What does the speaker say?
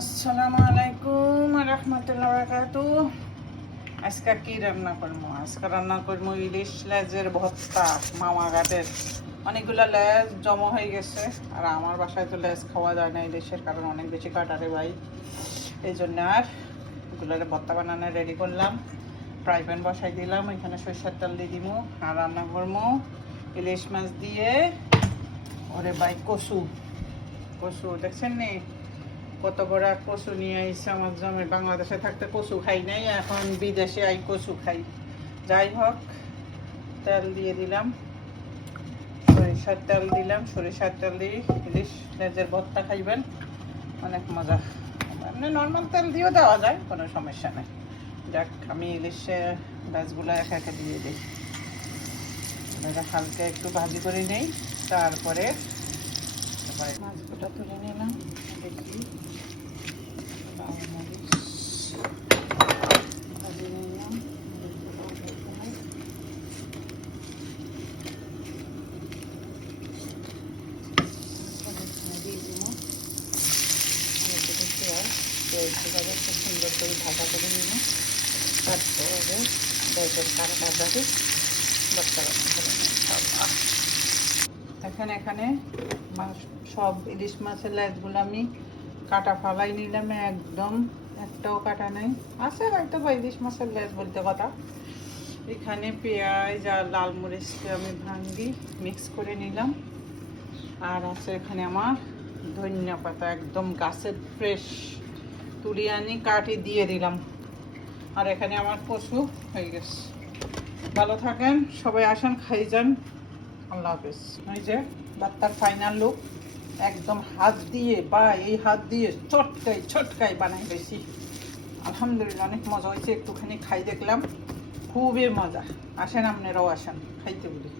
আসসালামু আলাইকুম রহমতুল্লাহ বারাকাতুহু। আজকে কি রান্না করবো? আজকে রান্না করবো ইলিশ লেজের ভর্তা। মামা ঘাটের অনেকগুলো লেজ জমা হয়ে গেছে, আর আমার বাসায় তো লেজ খাওয়া যায় না ইলিশের, কারণ অনেক বেশি কাটারে ভাই। এই জন্য আর এগুলোর ভর্তা বানানো রেডি করলাম। ফ্রাই প্যান বসাই দিলাম, এখানে সরিষার তেল দিয়ে দিব আর রান্না করবো ইলিশ মাছ দিয়ে। ওরে ভাই কচু কচু দেখছেন নি কত বড় কচু নিয়ে আইসে আমার জমি। বাংলাদেশে থাকতে কচু খাই নাই, এখন বিদেশে আই কচু খাই। যাই হোক, তেল দিয়ে দিলাম, সরিষার তেল দিলাম। সরিষার তেল দিয়ে ইলিশ লেজের ভর্তা খাইবেন, অনেক মজা। এমনি নর্মাল তেল দিয়েও দেওয়া যায়, কোনো সমস্যা নেই। দেখ, আমি ইলিশে লেজগুলো একে একে দিয়ে দিই। হালকা একটু ভাজি করে নেই, তারপরে মাছগুলো তুলে নিলাম। দেখি খুব সুন্দর করে ভাজা করে নিব, তারপরে বেজের কাটাটাকে ভর্তা করে এখানে সব ইলিশ মাছের লেজগুলো আমি কাটা ফালাই নিলাম, একদম একটাও কাটা নাই। আছে হয়তো বা ইলিশ মাছের লেজ বলতে কথা। এখানে পেঁয়াজ আর লাল মরিচকে আমি ভাঙ্গি মিক্স করে নিলাম। আর আছে এখানে আমার ধনিয়া পাতা, একদম গাছের ফ্রেশ তুলে আনি কাটি দিয়ে দিলাম। আর এখানে আমার কচু হয়ে গেছে। ভালো থাকেন সবাই, আসেন খাই যান। আল্লাহ হাফেজ। এই যে ভর্তার ফাইনাল লুক, একদম হাত দিয়ে বা এই হাত দিয়ে ছটকাই বানাই বেশি। আলহামদুলিল্লাহ অনেক মজা হয়েছে, একটুখানি খাই দেখলাম, খুবই মজা। আসেন আপনারাও আসেন খাইতে বলি।